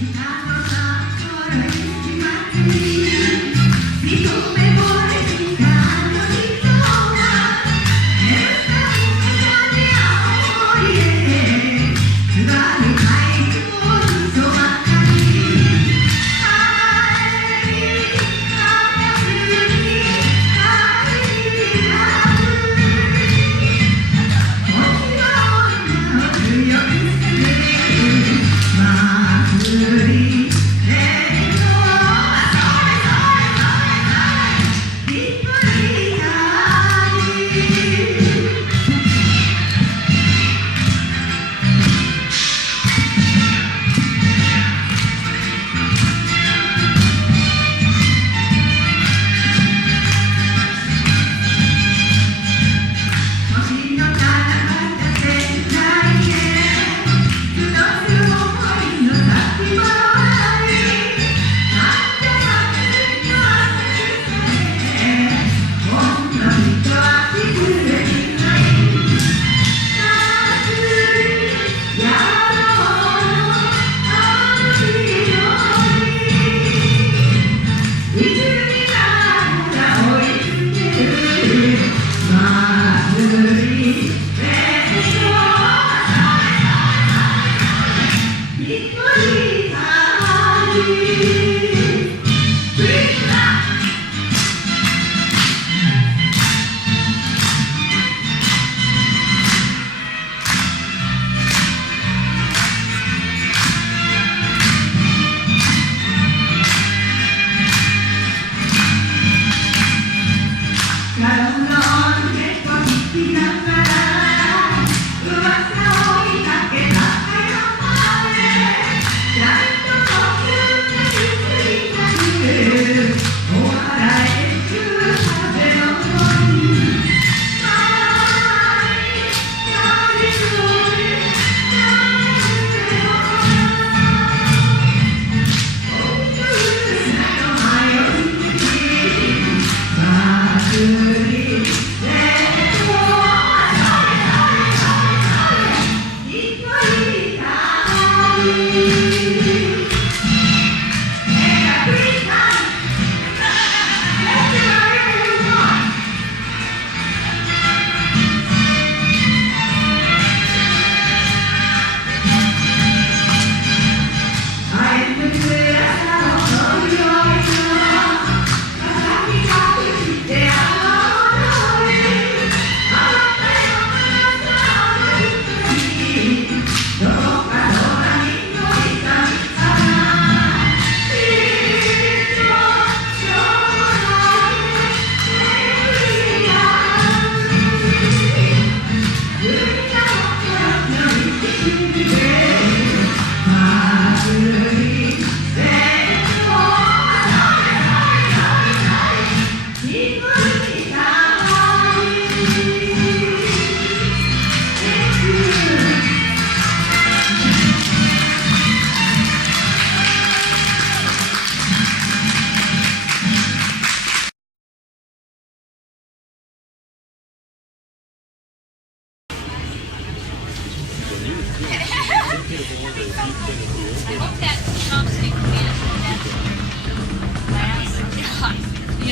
You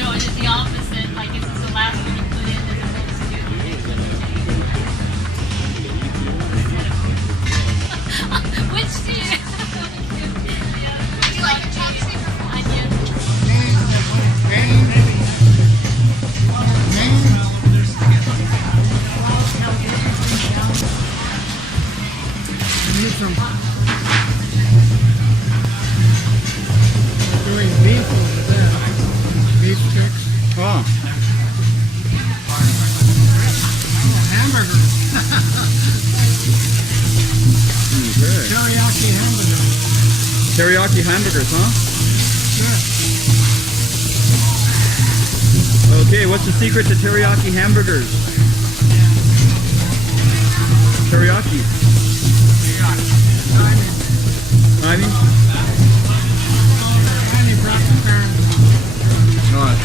know, and it's the opposite. Like, if it's the last one you put in, then the next two. Which do you? You like chopstick or onion? Doing beef over there. Beef sticks. Oh. Hamburger. Okay. Teriyaki hamburger. Teriyaki hamburgers, huh? Sure. Okay, what's the secret to teriyaki hamburgers? Teriyaki. Timing? Andy brought the parents. Alright.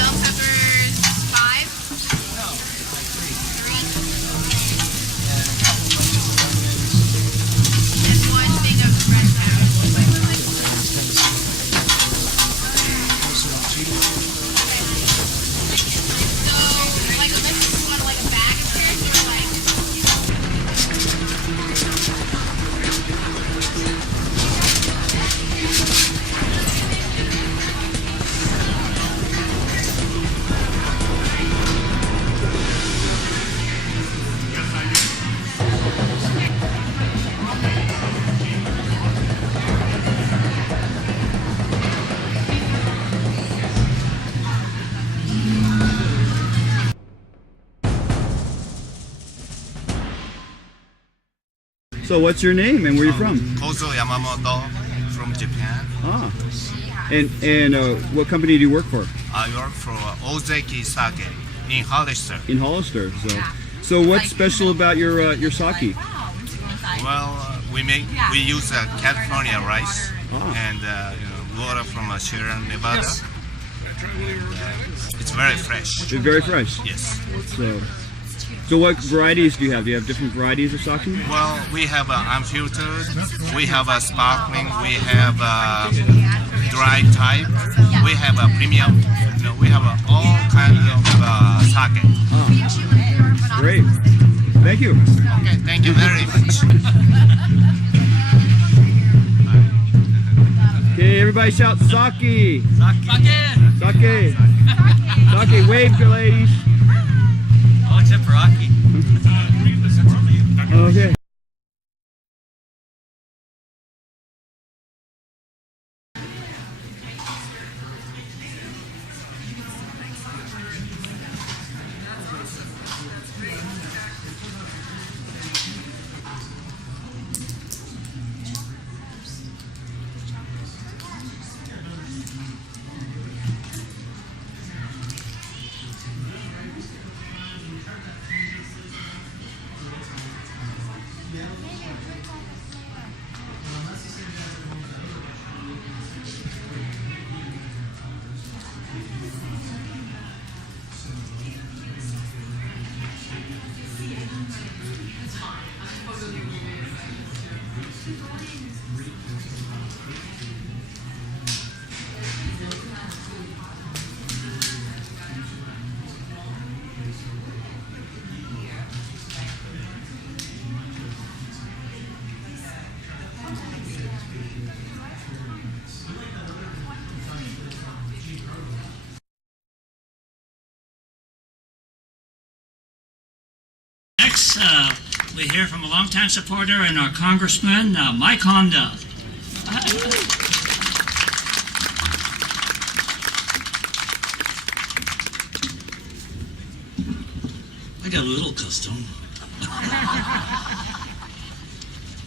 Bell peppers 5. 3. And 1 thing of red So, like, let's just want like a bag of chips or like. So what's your name and where you from? Kozo Yamamoto from Japan. Ah. And what company do you work for? I work for Ozeki Sake in Hollister. In Hollister. So what's special about your sake? Well, we use California rice and water from Sierra Nevada. And, it's very fresh. It's very fresh. Yes. So what varieties do you have? Do you have different varieties of sake? Well, we have unfiltered, we have a sparkling, we have a dry type, we have a premium. We have all kinds of sake. Great. Thank you. Okay, thank you very much. Okay, everybody shout sake. Sake. Sake. Wave, good ladies. Oh, except for Aki. Okay. Next, we hear from a longtime supporter and our congressman, Mike Honda. I got a little custom.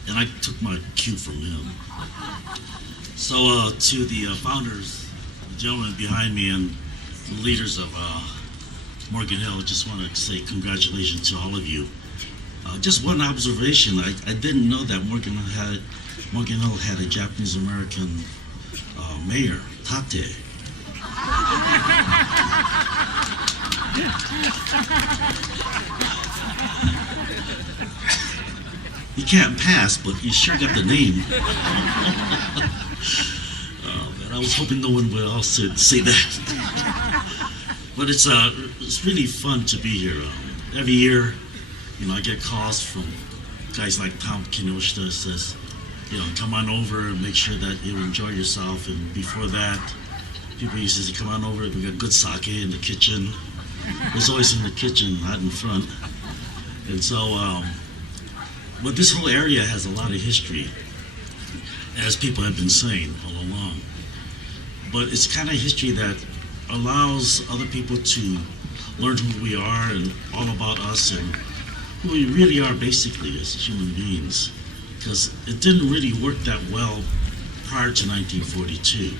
And I took my cue from him. So to the founders, the gentleman behind me, and the leaders of Morgan Hill, I just want to say congratulations to all of you. Just one observation, I didn't know that Morgan Hill had a Japanese American mayor, Tate. You can't pass, but you sure got the name. Man, I was hoping no one would also say that. But it's really fun to be here. Every year, I get calls from guys like Tom Kinoshita says, come on over and make sure that you enjoy yourself. And before that, people used to say, come on over, we got good sake in the kitchen. It's always in the kitchen, not in front. And so, but this whole area has a lot of history, as people have been saying all along. But it's kind of history that allows other people to learn who we are and all about us and who we really are basically as human beings. Because it didn't really work that well prior to 1942.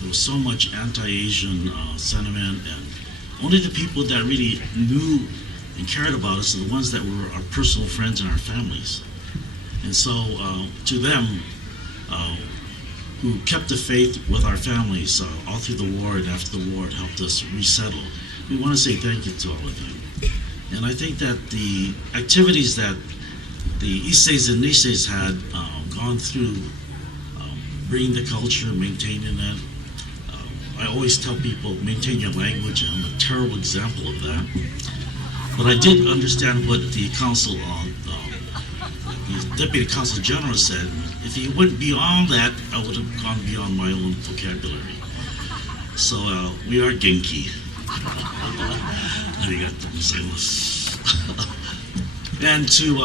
There was so much anti-Asian sentiment, and only the people that really knew and cared about us are the ones that were our personal friends and our families. And so to them, who kept the faith with our families all through the war and after the war and helped us resettle, we want to say thank you to all of you. And I think that the activities that the Issei's and Nisei's had gone through, bringing the culture, maintaining it. I always tell people, maintain your language, and I'm a terrible example of that. But I did understand what the council, the Deputy Consul General said. If he went beyond that, I would have gone beyond my own vocabulary. So we are Genki. Arigato gozaimasu. And to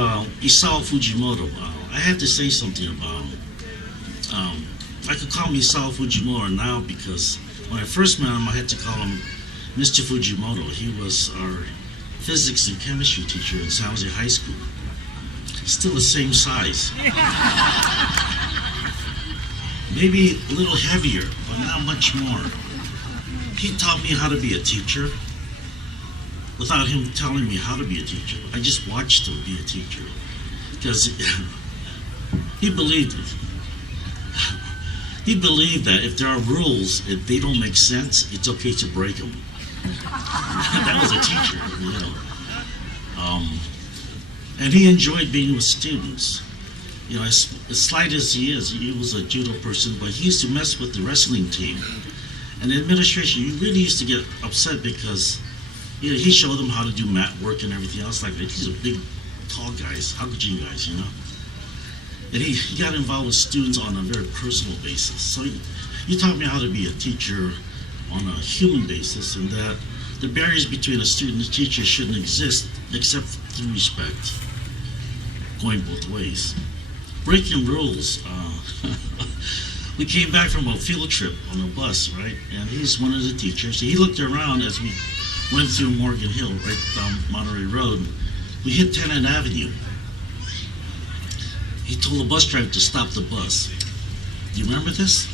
Isao Fujimoto, I had to say something about him. I could call him Isao Fujimoto now because when I first met him, I had to call him Mr. Fujimoto. He was our physics and chemistry teacher in San Jose High School. Still the same size. Maybe a little heavier, but not much more. He taught me how to be a teacher without him telling me how to be a teacher. I just watched him be a teacher because he believed it. He believed that if there are rules, if they don't make sense, it's okay to break them. That was a teacher, and he enjoyed being with students. As slight as he is, he was a judo person, but he used to mess with the wrestling team. And the administration, you really used to get upset because he showed them how to do mat work and everything else like that. These are big, tall guys, Hakujin guys, And he got involved with students on a very personal basis. So he taught me how to be a teacher on a human basis, and that the barriers between a student and a teacher shouldn't exist except through respect, going both ways. Breaking rules. We came back from a field trip on a bus, right? And he's one of the teachers. He looked around as we went through Morgan Hill, right down Monterey Road. We hit 10th Avenue. He told the bus driver to stop the bus. Do you remember this?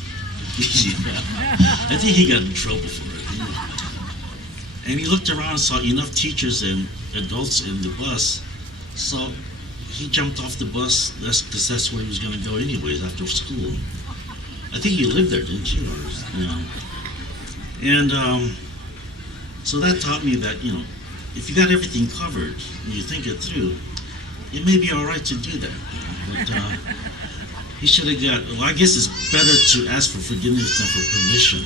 I think he got in trouble for it. And he looked around and saw enough teachers and adults in the bus. So he jumped off the bus because that's where he was going to go anyways after school. I think you lived there, didn't you? And so that taught me that, if you got everything covered and you think it through, it may be all right to do that. But he should have got, I guess it's better to ask for forgiveness than for permission.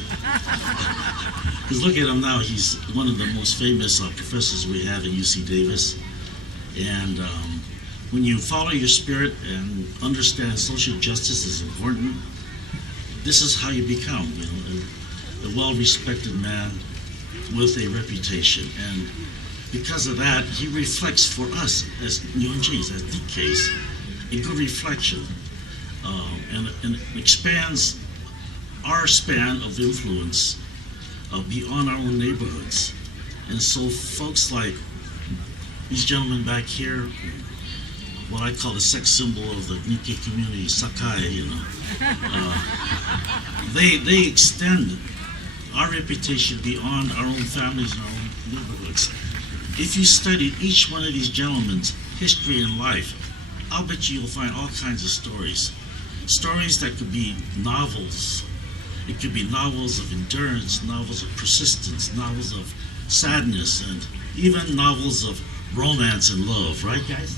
Because look at him now, he's one of the most famous professors we have at UC Davis. And when you follow your spirit and understand social justice is important, this is how you become, a well-respected man with a reputation. And because of that, he reflects for us as Nihonjins, as the case, a good reflection, and expands our span of influence beyond our own neighborhoods. And so folks like these gentlemen back here, what I call the sex symbol of the Nikkei community, Sakai, they extend our reputation beyond our own families and our own neighborhoods. If you studied each one of these gentlemen's history and life, I'll bet you'll find all kinds of stories. Stories that could be novels. It could be novels of endurance, novels of persistence, novels of sadness, and even novels of romance and love, right, guys?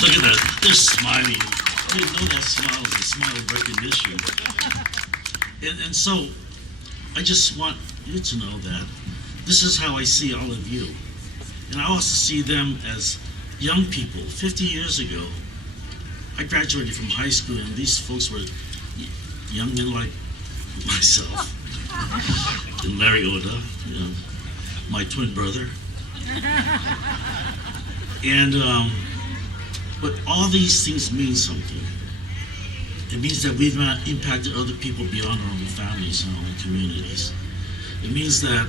Look at that, they're smiling. You know that smile is a smile of recognition. And so, I just want you to know that this is how I see all of you. And I also see them as young people. 50 years ago, I graduated from high school, and these folks were young men like myself, and Larry Oda, you know, my twin brother. And but all these things mean something. It means that we've not impacted other people beyond our own families and our own communities. It means that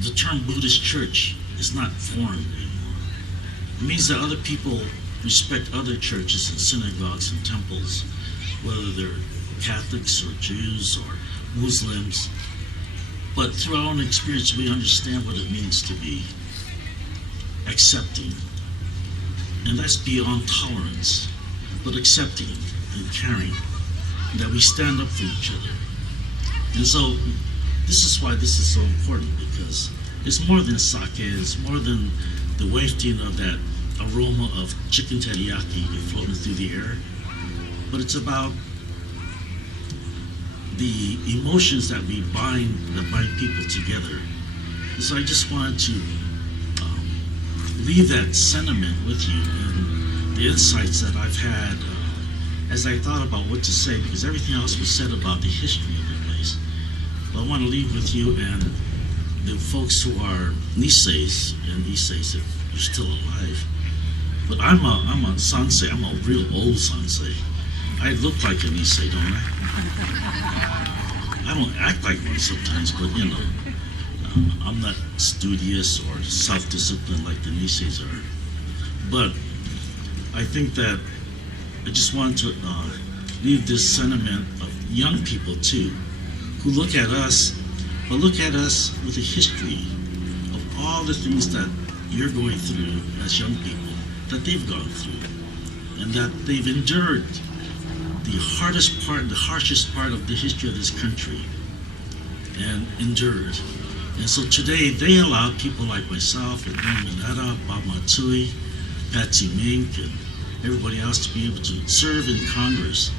the term Buddhist church is not foreign anymore. It means that other people respect other churches and synagogues and temples, whether they're Catholics or Jews or Muslims. But through our own experience, we understand what it means to be accepting. And that's beyond tolerance, but accepting and caring, that we stand up for each other. And so this is why this is so important, because it's more than sake, it's more than the wafting of that aroma of chicken teriyaki floating through the air, but it's about the emotions that bind people together. And so I just wanted to leave that sentiment with you and the insights that I've had as I thought about what to say, because everything else was said about the history of the place. But I want to leave with you and the folks who are Niseis and Iseis, if you're still alive. But I'm a Sansei. I'm a real old Sansei. I look like a Nisei, don't I? I don't act like one sometimes, but you know, I'm not studious or self-disciplined like the Niseis are. But I think that I just wanted to leave this sentiment of young people too, who look at us, but look at us with a history of all the things that you're going through as young people, that they've gone through, and that they've endured the hardest part, the harshest part of the history of this country, and endured. And so today they allow people like myself and Haru Matsuri, Patsy Mink, and everybody else to be able to serve in Congress,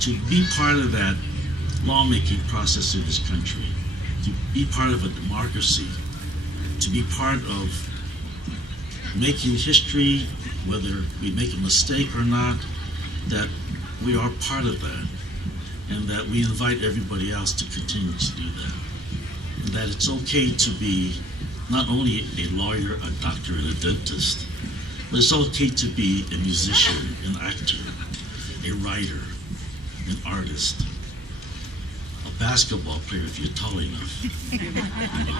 to be part of that lawmaking process in this country, to be part of a democracy, to be part of making history, whether we make a mistake or not, that we are part of that, and that we invite everybody else to continue to do that. And that it's okay to be not only a lawyer, a doctor, and a dentist, but it's okay to be a musician, an actor, a writer, an artist, a basketball player if you're tall enough.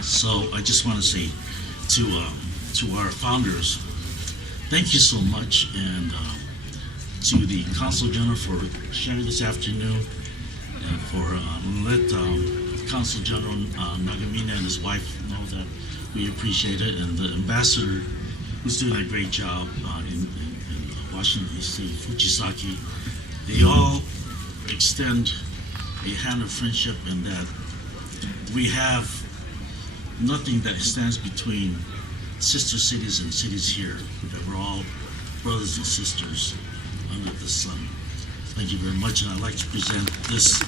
So I just want to say to our founders, thank you so much, and to the Consul General for sharing this afternoon, and for let Consul General Nagamine and his wife know that we appreciate it, and the ambassador who's doing a great job in Washington, D.C., Fujisaki. They all extend a hand of friendship, and that we have nothing that stands between sister cities and cities here, that we're all brothers and sisters under the sun. Thank you very much, and I'd like to present this.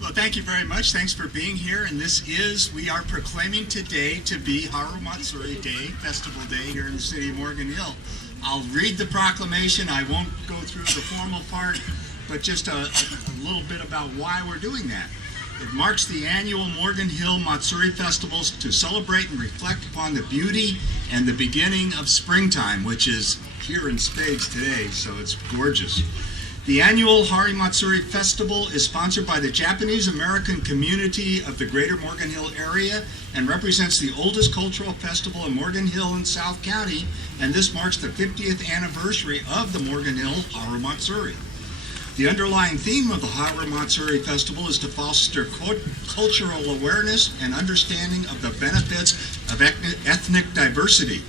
Well, thank you very much. Thanks for being here. And we are proclaiming today to be Haru Matsuri Day, Festival Day here in the city of Morgan Hill. I'll read the proclamation. I won't go through the formal part, but just a little bit about why we're doing that. It marks the annual Morgan Hill Matsuri Festivals to celebrate and reflect upon the beauty and the beginning of springtime, which is here in spades today, so it's gorgeous. The annual Haru Matsuri Festival is sponsored by the Japanese American community of the greater Morgan Hill area and represents the oldest cultural festival in Morgan Hill and South County, and this marks the 50th anniversary of the Morgan Hill Haru Matsuri. The underlying theme of the Haru Matsuri Festival is to foster cultural awareness and understanding of the benefits of ethnic diversity.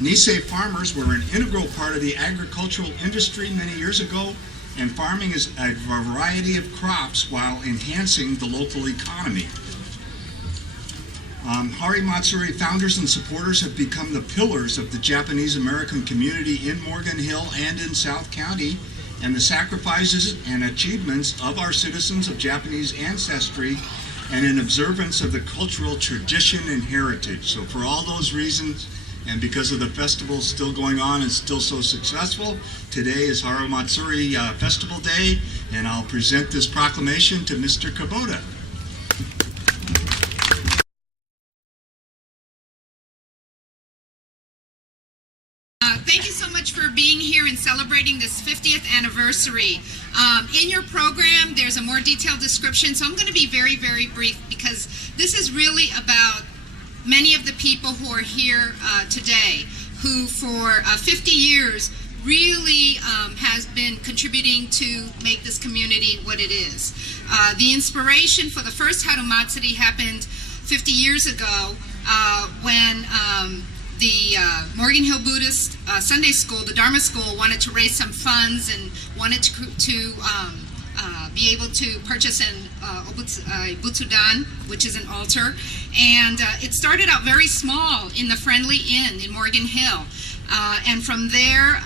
Nisei farmers were an integral part of the agricultural industry many years ago, and farming is a variety of crops while enhancing the local economy. Haru Matsuri founders and supporters have become the pillars of the Japanese American community in Morgan Hill and in South County, and the sacrifices and achievements of our citizens of Japanese ancestry and in observance of the cultural tradition and heritage. So for all those reasons, and because of the festival still going on and still so successful, today is Haru Matsuri Festival Day, and I'll present this proclamation to Mr. Kubota. Thank you so much for being here and celebrating this 50th anniversary. In your program, there's a more detailed description, so I'm going to be very, very brief because this is really about many of the people who are here today, who for 50 years really has been contributing to make this community what it is. The inspiration for the first Haru Matsuri happened 50 years ago when the Morgan Hill Buddhist Sunday School, the Dharma School, wanted to raise some funds and wanted to be able to purchase an butsudan, which is an altar. And it started out very small in the Friendly Inn in Morgan Hill. And from there,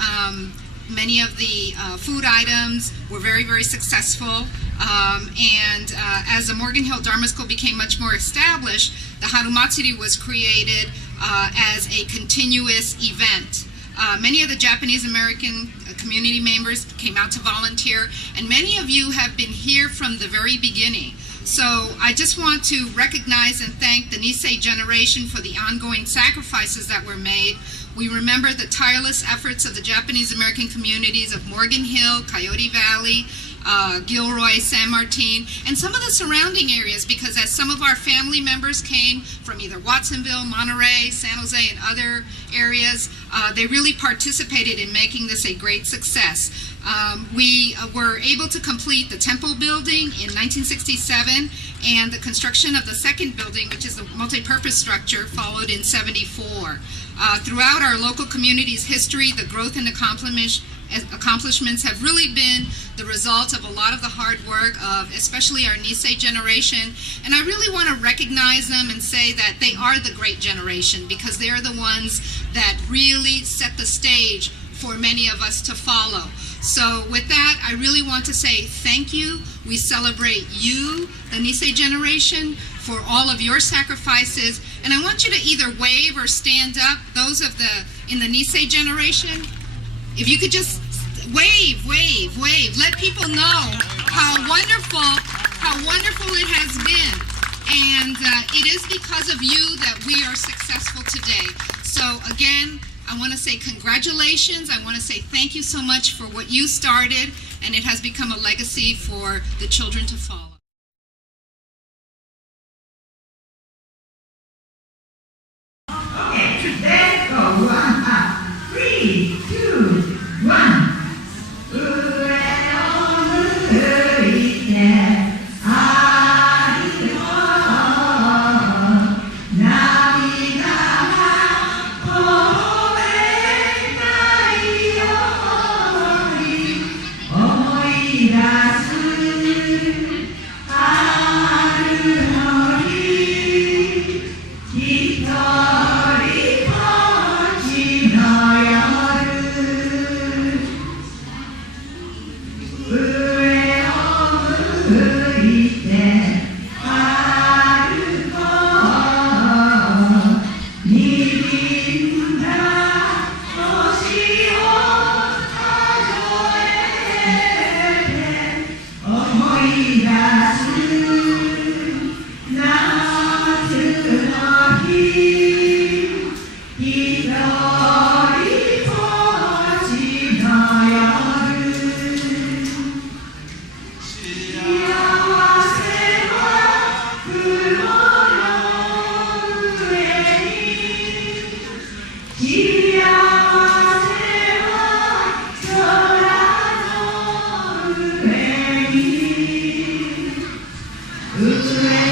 many of the food items were very, very successful. And as the Morgan Hill Dharma School became much more established, the Haru Matsuri was created as a continuous event. Many of the Japanese American community members came out to volunteer, and many of you have been here from the very beginning. So I just want to recognize and thank the Nisei generation for the ongoing sacrifices that were made. We remember the tireless efforts of the Japanese American communities of Morgan Hill, Coyote Valley, Gilroy, San Martin, and some of the surrounding areas, because as some of our family members came from either Watsonville, Monterey, San Jose, and other areas, they really participated in making this a great success. We were able to complete the temple building in 1967, and the construction of the second building, which is the multi-purpose structure, followed in 74. Throughout our local community's history, the growth and accomplishments have really been the result of a lot of the hard work of especially our Nisei generation, and I really want to recognize them and say that they are the great generation because they are the ones that really set the stage for many of us to follow. So with that, I really want to say thank you. We celebrate you, the Nisei generation, for all of your sacrifices, and I want you to either wave or stand up, those of in the Nisei generation. If you could just wave, wave, wave. Let people know how wonderful it has been. And it is because of you that we are successful today. So again, I want to say congratulations. I want to say thank you so much for what you started, and it has become a legacy for the children to follow. Okay, let's go. 3, 2, 1. Who's ready?